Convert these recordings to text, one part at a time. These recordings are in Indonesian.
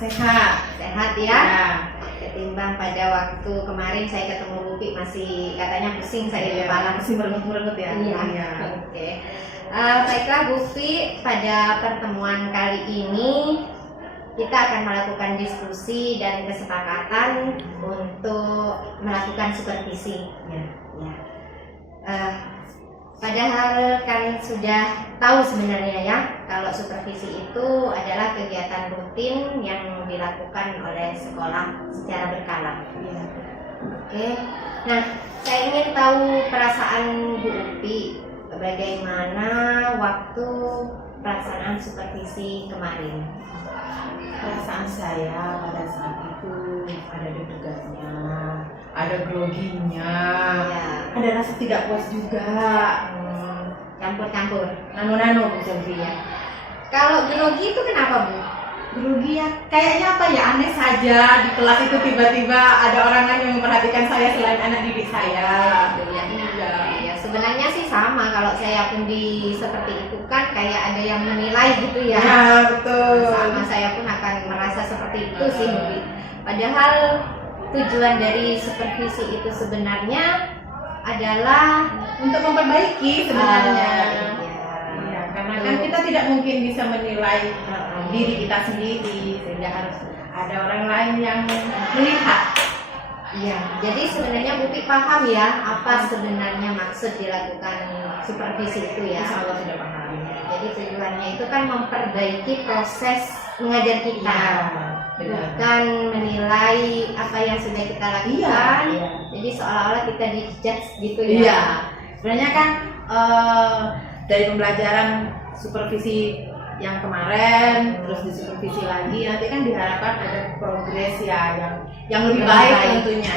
sehat. Sehat ya? Ya. Ketimbang pada waktu kemarin saya ketemu Bupi masih katanya pusing saya di kepala. Masih merengut-merengut ya. Iya. Oke. Baiklah Bupi, pada pertemuan kali ini kita akan melakukan diskusi dan kesepakatan untuk melakukan supervisi. Ya. Padahal kan sudah tahu sebenarnya ya, kalau supervisi itu adalah kegiatan rutin yang dilakukan oleh sekolah secara berkala. Ya. Oke. Nah, saya ingin tahu perasaan Bu Upi bagaimana waktu pelaksanaan supervisi kemarin. Perasaan saya pada saat itu ada deg-degannya, ada groginya, Ya. ada rasa tidak puas juga. Campur-campur. Nano-nano Bu Selvi ya. Kalau grogi itu kenapa Bu? Grogi ya, kayaknya apa ya, aneh saja di kelas itu tiba-tiba ada orang lain yang memperhatikan saya selain anak didik saya. Ya, sebenarnya sih sama, kalau saya pun seperti itu kan kayak ada yang menilai gitu ya. Ya, betul. Sama saya pun akan merasa seperti itu sih. Padahal tujuan dari supervisi itu sebenarnya adalah untuk memperbaiki sebenarnya. Ya, Karena kan kita tidak mungkin bisa menilai diri kita sendiri, sehingga harus ada orang lain yang melihat. Iya, jadi sebenarnya Bupi paham ya apa sebenarnya maksud dilakukan supervisi itu ya. Insya Allah sudah paham. Jadi tujuannya itu kan memperbaiki proses mengajar kita, bukan menilai apa yang sudah kita lakukan. Iya. Jadi seolah-olah kita dijudge gitu ya. Iya. Sebenarnya kan dari pembelajaran supervisi yang kemarin, terus disupervisi lagi, nanti kan diharapkan ada progres ya yang lebih baik tentunya.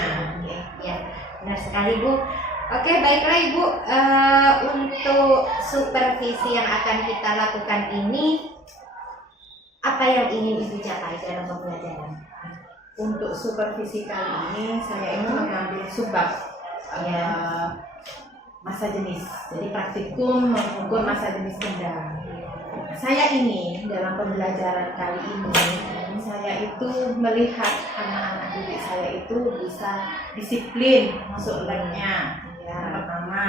Ya, benar sekali Bu. Oke, baiklah Ibu, untuk supervisi yang akan kita lakukan ini, apa yang ingin Ibu capai dalam pembelajaran? Untuk supervisi kali ini saya ingin mengambil subbab masa jenis, jadi praktikum mengukur masa jenis benda. Saya ini dalam pembelajaran kali ini, saya itu melihat anak-anak didik saya itu bisa disiplin masuk labnya. Yang pertama,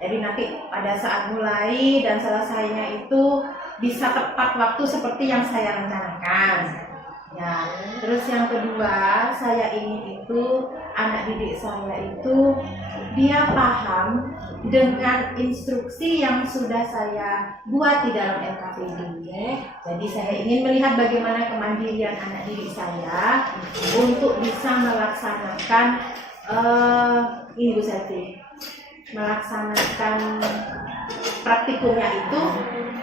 jadi nanti pada saat mulai dan selesainya itu bisa tepat waktu seperti yang saya rencanakan. Ya, terus yang kedua, saya ingin itu anak didik saya itu dia paham dengan instruksi yang sudah saya buat di dalam LKPD. Jadi saya ingin melihat bagaimana kemandirian anak didik saya untuk bisa melaksanakan ini Bu Selvi, melaksanakan praktikumnya itu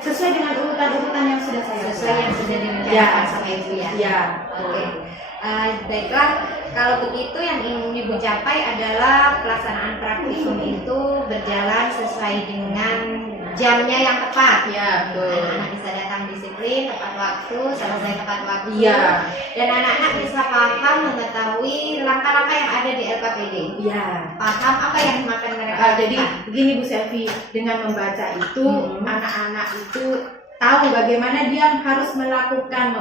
sesuai dengan urutan-urutan yang sudah saya buat. Sesuai yang sudah direncanakan sama Ibu ya. Ya. Oke. Baiklah, kalau begitu yang ingin Ibu capai adalah pelaksanaan praktikum itu berjalan sesuai dengan jamnya yang tepat. Ya, betul. Anak-anak bisa datang disiplin, tepat waktu, selesai tepat waktu. Iya. Dan anak-anak bisa paham mengetahui langkah-langkah yang ada di LKPD. Iya. Paham apa yang akan mereka Jadi lakukan. begini Bu Selvi, dengan membaca itu anak-anak itu tahu bagaimana dia harus memperlakukan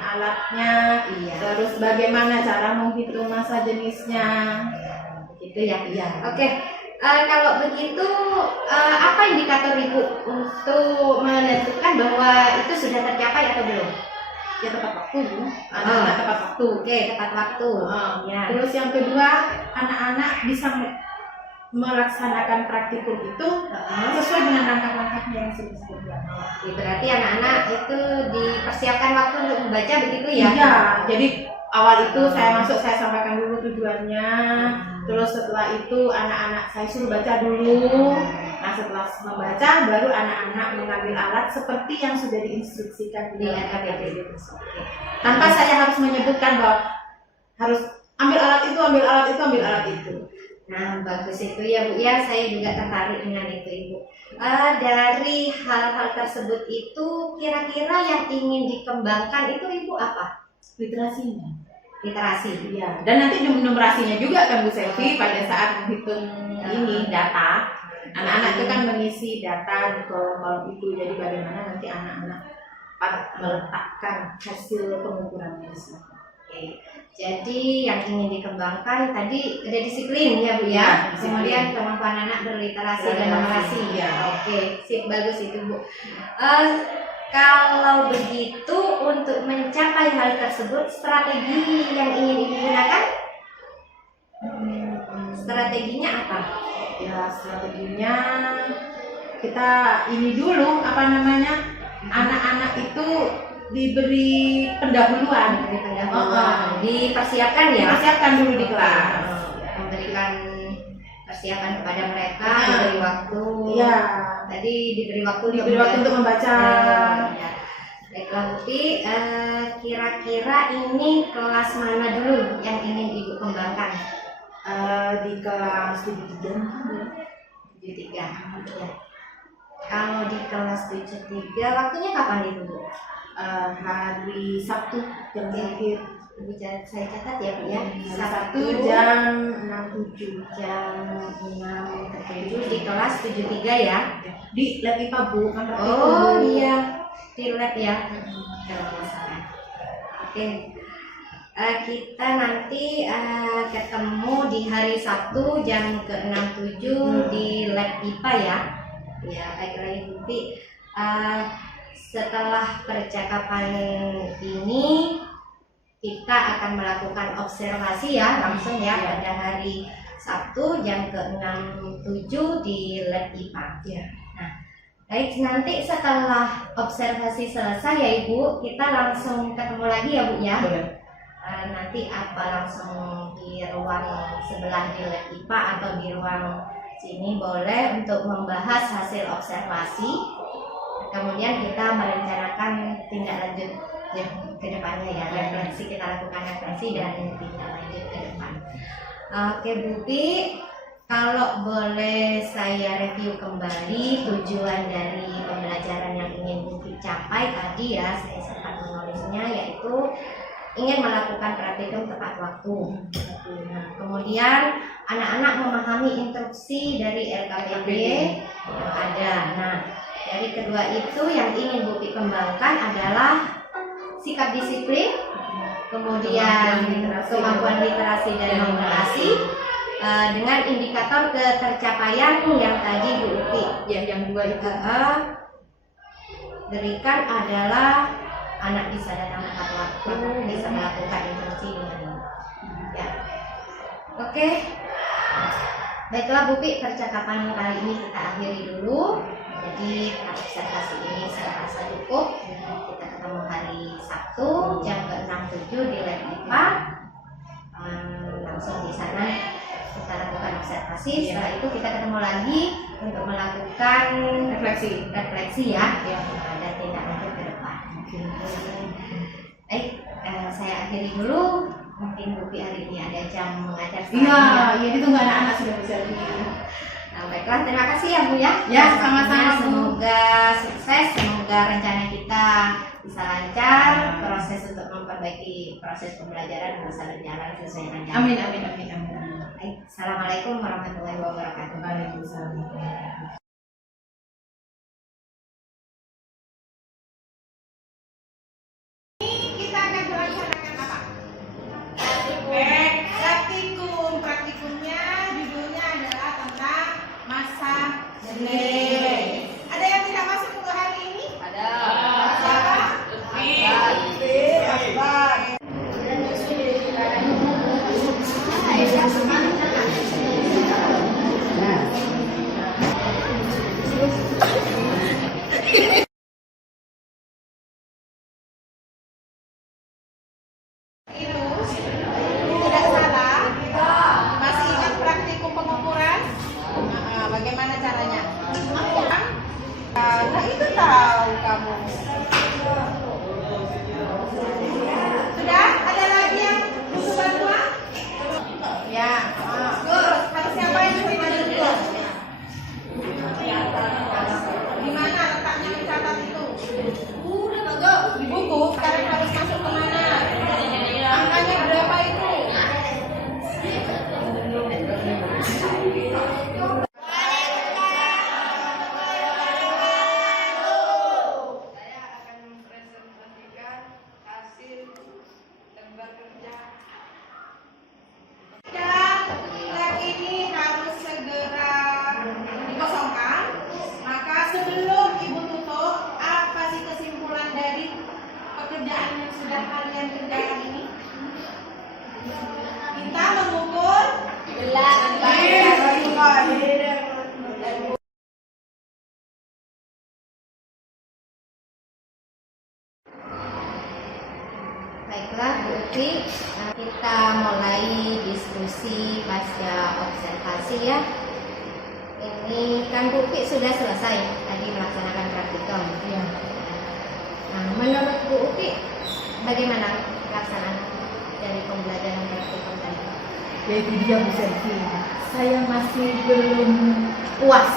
alatnya, Iya. terus bagaimana cara menghitung masa jenisnya. Gitu ya. Iya. Oke. Kalau begitu, apa indikator Ibu untuk menentukan bahwa itu sudah tercapai atau belum? Ya tepat waktu Bu, anak-anak tepat waktu. Oke, tepat waktu. Ya. Terus yang kedua, anak-anak bisa melaksanakan praktikum itu sesuai dengan langkah-langkahnya yang sudah saya buat. Berarti anak-anak itu dipersiapkan waktu untuk membaca begitu ya? Iya, jadi awal itu saya masuk, saya sampaikan dulu tujuannya. Terus setelah itu anak-anak saya suruh baca dulu. Nah setelah membaca baru anak-anak mengambil alat seperti yang sudah diinstruksikan di LKPD. Tanpa saya harus menyebutkan bahwa harus ambil alat itu, ambil alat itu, ambil alat itu. Nah, bagus itu ya Bu ya, saya juga tertarik dengan itu Ibu. Dari hal-hal tersebut itu kira-kira yang ingin dikembangkan itu Ibu apa? Literasinya. Literasi. Iya. Dan nanti numerasinya juga kan Bu Selvi pada saat menghitung ini data. Anak-anak itu kan mengisi data di kolom-kolom itu. Jadi bagaimana nanti anak-anak meletakkan hasil pengukurannya di sini. Oke. Jadi yang ingin dikembangkan tadi ada disiplin ya Bu ya. Ya, disiplin. Kemudian kemampuan anak berliterasi dan Berliterasi, numerasi. ya. Oke, sip, bagus itu Bu. Kalau begitu untuk mencapai hal tersebut strategi yang ingin digunakan? Strateginya apa? Ya, strateginya kita ini dulu anak-anak itu diberi pendahuluan, dipersiapkan ya. dipersiapkan dulu di kelas. Memberikan persiapan kepada mereka, Ah. diberi waktu. Iya, Tadi diberi waktu untuk membaca. Ya. Baiklah Bupi, kira-kira ini kelas mana dulu yang ingin Ibu kembangkan? Di kelas 73 mungkin. 73. Ya. Kalau di kelas 73 waktunya kapan itu Bu? Hari Sabtu jam terakhir. Saya catat ya Bu ya. Sabtu jam 6.07 jam 6.07 di kelas 73 ya. di lab IPA Bu, kan praktikum. Oh iya, di lab ya. Kalau nggak salah. Oke. Kita nanti ketemu di hari Sabtu jam ke-67 di lab IPA ya. Ya, baiklah Ibu Pi. Setelah percakapan ini kita akan melakukan observasi ya langsung ya pada hari Sabtu jam ke-67 di lab IPA. Ya. Nah, baik, nanti setelah observasi selesai ya Ibu, kita langsung ketemu lagi ya Bu ya. Boleh. Nanti apa langsung di ruang sebelah di lab IPA atau di ruang sini boleh untuk membahas hasil observasi. Kemudian kita merencanakan tindak lanjut ya, ke depannya ya, refleksi, kita lakukan refleksi dan tindak lanjut ke depan. Oke Bu Pi, kalau boleh saya review kembali tujuan dari pembelajaran yang ingin Bu Pi capai tadi ya, saya sempat menulisnya, yaitu ingin melakukan praktikum tepat waktu. Nah, kemudian anak-anak memahami instruksi dari LKPD yang ada. Nah, dari kedua itu yang ingin Bu Pi kembangkan adalah sikap disiplin, kemudian kemampuan literasi dan numerasi, dengan indikator ketercapaian yang tadi Bu Pi yang dua itu berikan adalah anak bisa datang tepat waktu, bisa melakukan instruksi dengan ya. Oke. Baiklah Bu Pi, percakapan kali ini kita akhiri dulu. Jadi observasi ini saya rasa cukup. Kita ketemu hari Sabtu jam ke-67 di lab IPA. Langsung di sana kita lakukan observasi. Setelah itu kita ketemu lagi untuk melakukan refleksi ya. Dan tindak lanjut ke depan. Baik, saya akhiri dulu. Mungkin Bu Pi hari ini ada jam mengajar. Iya, ditunggu anak-anak sudah bisa di. Nah, baiklah, terima kasih ya Bu ya. Ya, sama-sama. Semoga sukses, semoga rencana kita bisa lancar, proses untuk memperbaiki proses pembelajaran bisa berjalan sesuai rencana. Amin. Baik, assalamualaikum warahmatullahi wabarakatuh. Waalaikumsalam. Kita akan melaksanakan apa? Praktikumnya judulnya adalah tentang masa jenis. Ada yang tidak masuk untuk hari ini? Ada. Siapa? pelajaran kita kali ini? Kita mengukur Belah. Baiklah Bu Upi, kita mulai diskusi pasca observasi ya. Ini kan Bu Upi sudah selesai tadi melaksanakan praktikum. ya. Nah, menurut Bu Upi bagaimana pelaksanaan dari pembelajaran praktikum tadi? Jadi dia Bu Selvi, saya masih belum puas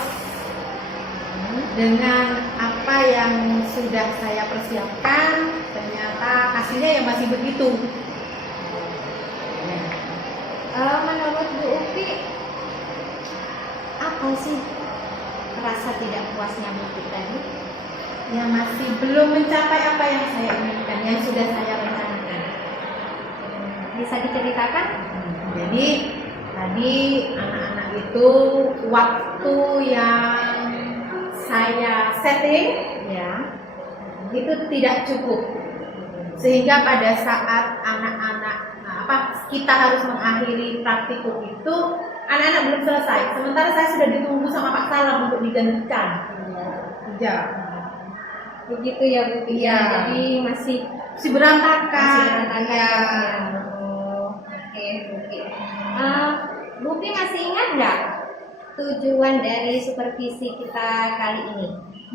dengan apa yang sudah saya persiapkan. Ternyata hasilnya yang masih begitu. Menurut Bu Upi, apa sih rasa tidak puasnya Bu Upi tadi? Yang masih belum mencapai apa yang saya inginkan, yang sudah saya rencanakan. Bisa diceritakan? Jadi tadi anak-anak itu waktu yang saya setting Ya. itu tidak cukup, sehingga pada saat anak-anak kita harus mengakhiri praktikum itu anak-anak belum selesai. Sementara saya sudah ditunggu sama Pak Salam untuk digantikan. Ya, Begitu ya Bu Upi. Iya. Jadi masih berantakan. berantakan. Ya. Oh, oke Bu Upi. Bu Upi masih ingat nggak tujuan dari supervisi kita kali ini?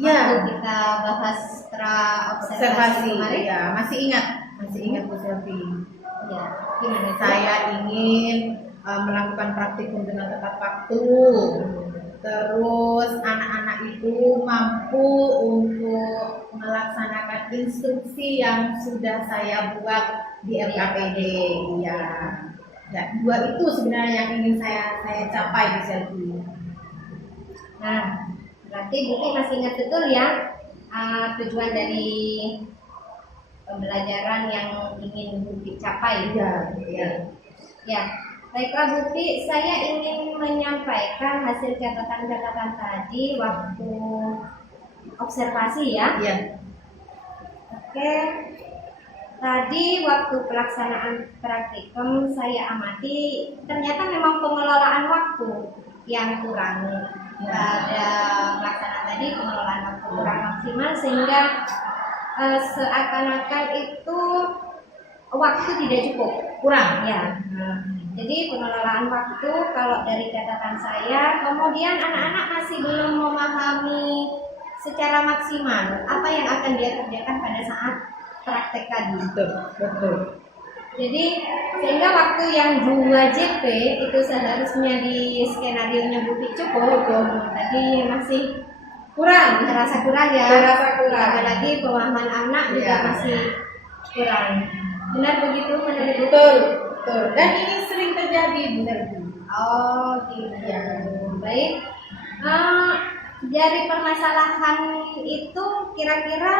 Ya. Waktu kita bahas observasi Observasi. kemarin. Ya, masih ingat Bu Selvi. Ya, gimana itu? Saya ingin melakukan praktikum dengan tepat waktu. Terus anak-anak itu mampu untuk melaksanakan instruksi yang sudah saya buat di LKPD. Ya, ya, dua itu sebenarnya yang ingin saya capai di Selvi. Nah, berarti Bu Upi masih ingat betul ya tujuan dari pembelajaran yang ingin Bu Upi capai. Ya, ya. Ya, baiklah Bu Upi, saya ingin menyampaikan hasil catatan-catatan tadi waktu observasi ya. Ya. Oke, tadi waktu pelaksanaan praktikum saya amati ternyata memang pengelolaan waktu yang kurang. Pada pelaksanaan tadi pengelolaan waktu kurang maksimal sehingga seakan-akan itu waktu tidak cukup, Kurang. ya. Jadi pengelolaan waktu kalau dari catatan saya, kemudian anak-anak masih belum memahami secara maksimal apa yang akan dia kerjakan pada saat praktek tadi. Betul. Jadi sehingga waktu yang 2 JP itu seharusnya di skenario-nya Bu Upi cukup, tadi masih Kurang. terasa kurang ya. Terasa kurang. Apalagi pemahaman anak juga Ya. masih kurang. Benar begitu menurut Bu Upi? Betul. Dan ini sering terjadi, Bu Selvi. Oh gitu. Ya. Baik. Dari permasalahan itu kira-kira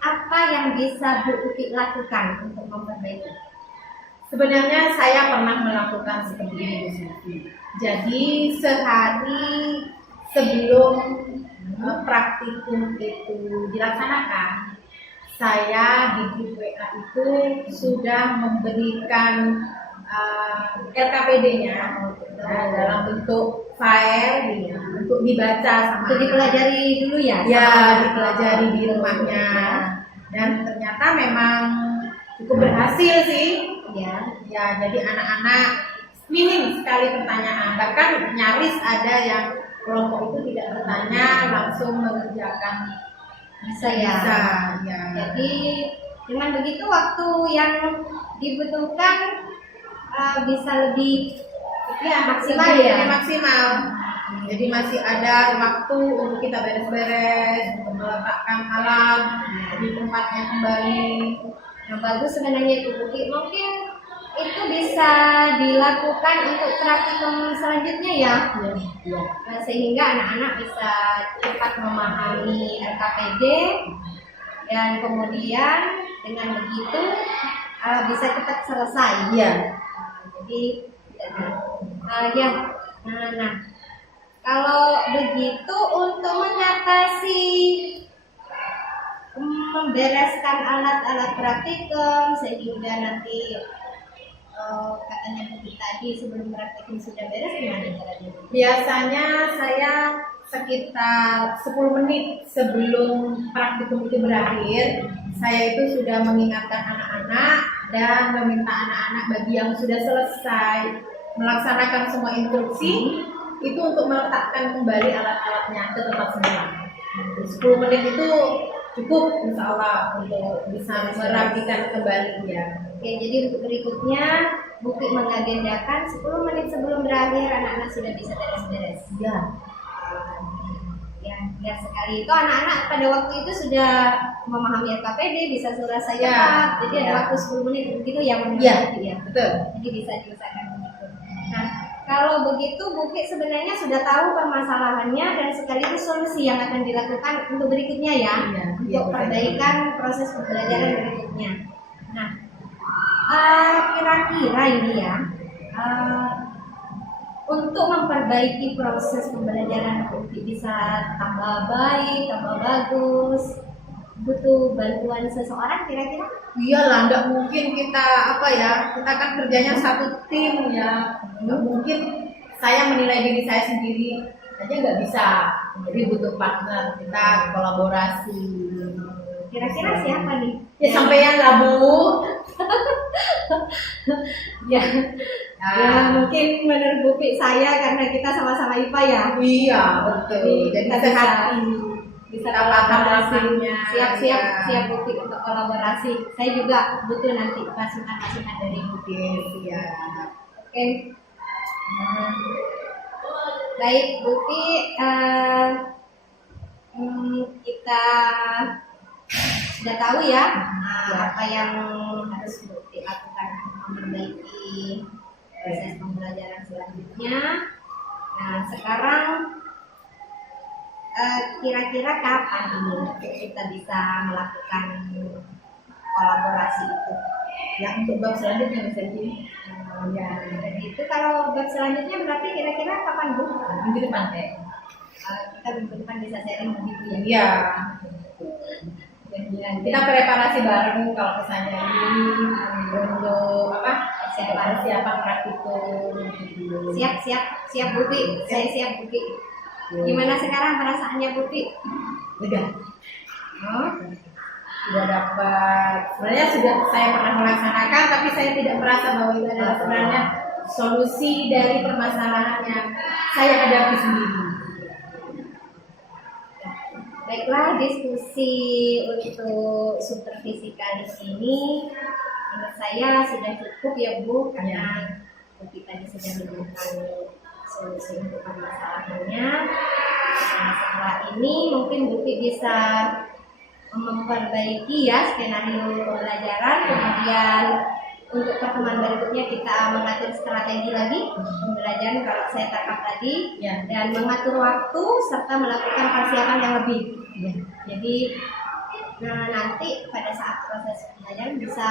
apa yang bisa Bu Upi lakukan untuk memperbaiki? Sebenarnya saya pernah melakukan seperti ini, Bu Selvi. Jadi sehari sebelum praktikum itu dilaksanakan, saya di grup WA itu sudah memberikan LKPD-nya dalam bentuk file untuk dibaca sama Itu dipelajari dulu ya? ya, sama- dipelajari di rumahnya. Dan ternyata memang cukup berhasil sih. Ya. Ya, jadi anak-anak minim sekali pertanyaan. Bahkan nyaris ada yang kelompok itu tidak bertanya, langsung mengerjakan. Bisa ya. Bisa, ya. Jadi dengan begitu waktu yang dibutuhkan bisa lebih Ya, maksimal lebih- ya? lebih maksimal. Jadi masih ada waktu untuk kita beres-beres, untuk meletakkan alat di tempatnya kembali. Yang bagus sebenarnya itu Bu Upi. Mungkin itu bisa dilakukan untuk praktikum selanjutnya ya. Ya. Sehingga anak-anak bisa cepat memahami LKPD dan kemudian dengan begitu bisa cepat selesai. Iya. Jadi ya. Nah, kalau begitu untuk mengatasi membereskan alat-alat praktikum sehingga nanti katanya Bu tadi sebelum praktikum sudah beres, gimana caranya? Biasanya saya sekitar 10 menit sebelum praktikum itu berakhir, saya itu sudah mengingatkan anak-anak dan meminta anak-anak bagi yang sudah selesai melaksanakan semua instruksi itu untuk meletakkan kembali alat-alatnya ke tempat semula. 10 menit itu cukup insya Allah untuk bisa merapikan kembali ya. Oke, jadi untuk berikutnya Bukti mengagendakan 10 menit sebelum berakhir anak-anak sudah bisa beres-beres. Ya. Ya, biar sekali itu anak-anak pada waktu itu sudah memahami LKPD, bisa selesai Ya, cepat. Jadi ya. ada waktu 10 menit begitu ya, Ya, ya. betul. Jadi bisa diusahakan begitu. Nah, kalau begitu Bukti sebenarnya sudah tahu permasalahannya dan sekaligus solusi yang akan dilakukan untuk berikutnya ya, Iya, untuk iya, betul. perbaikan proses pembelajaran berikutnya. Nah, kira-kira ini ya, untuk memperbaiki proses pembelajaran Bukti bisa tambah baik, tambah bagus, butuh bantuan seseorang kira-kira? Iyalah, nggak mungkin kita kita kan kerjanya satu tim ya, nggak mungkin saya menilai diri saya sendiri aja nggak bisa, jadi butuh partner, kita kolaborasi. Kira-kira siapa nih? Ya sampean lah Bu. Ya, ya mungkin menurut Bukti saya karena kita sama-sama IPA ya. Iya betul. Jadi kita bisa kolaborasi. Siap Bukti untuk kolaborasi. Saya juga butuh nanti masukan-masukan dari Bukti. Iya. Oke. Baik Bukti, kita sudah tahu ya apa yang harus Bukti lakukan untuk memperbaiki proses pembelajaran selanjutnya. Nah sekarang kira-kira kapan ini kita bisa melakukan kolaborasi itu? Ya untuk bab selanjutnya misalnya. Ya, jadi itu kalau bab selanjutnya berarti kira-kira kapan Bu? Minggu depan deh. Kita minggu depan bisa sharing begitu ya? Iya. Dan Kita preparasi bareng kalau misalnya ini untuk persiapan praktikum. Siap Bukti, saya siap Bukti. Gimana sekarang perasaannya Bukti? Udah. Oh, Sudah dapat. Sebenarnya sudah saya pernah melaksanakan, tapi saya tidak merasa bahwa itu adalah sebenarnya solusi dari permasalahan yang saya hadapi sendiri. baiklah diskusi untuk supervisi kali ini menurut saya sudah cukup ya Bu, karena Bukti tadi sudah menemukan solusi untuk permasalahannya. Nah, setelah ini mungkin Bukti bisa memperbaiki ya skenario pembelajaran, kemudian untuk pertemuan berikutnya kita mengatur strategi lagi pembelajaran kalau saya tangkap tadi Ya. dan mengatur waktu serta melakukan persiapan yang lebih. Ya. Jadi nanti pada saat proses pembelajaran bisa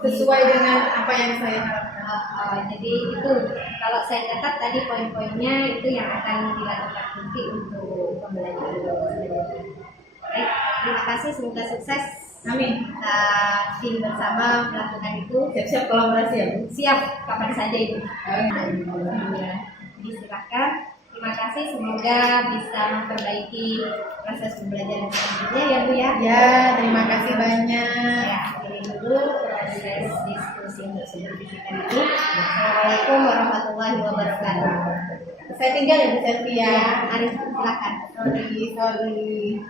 Sesuai dengan apa yang saya harapkan. jadi itu kalau saya catat tadi poin-poinnya itu yang akan dilakukan Bukti untuk pembelajaran selanjutnya. Baik, terima kasih, semoga sukses. Amin. Kita tim bersama melakukan itu. Siap-siap kolaborasi ya Bu. Siap kapan saja itu. Alhamdulillah. Ya, jadi silakan. Terima kasih, semoga bisa memperbaiki proses pembelajaran selanjutnya ya Bu ya. Ya, terima kasih banyak. Ya, akhiri dulu proses diskusi untuk supervisi kali ini. Assalamualaikum warahmatullahi wabarakatuh. Saya tinggal ya Bu Selvi ya. Ya, mari silakan. Sorry.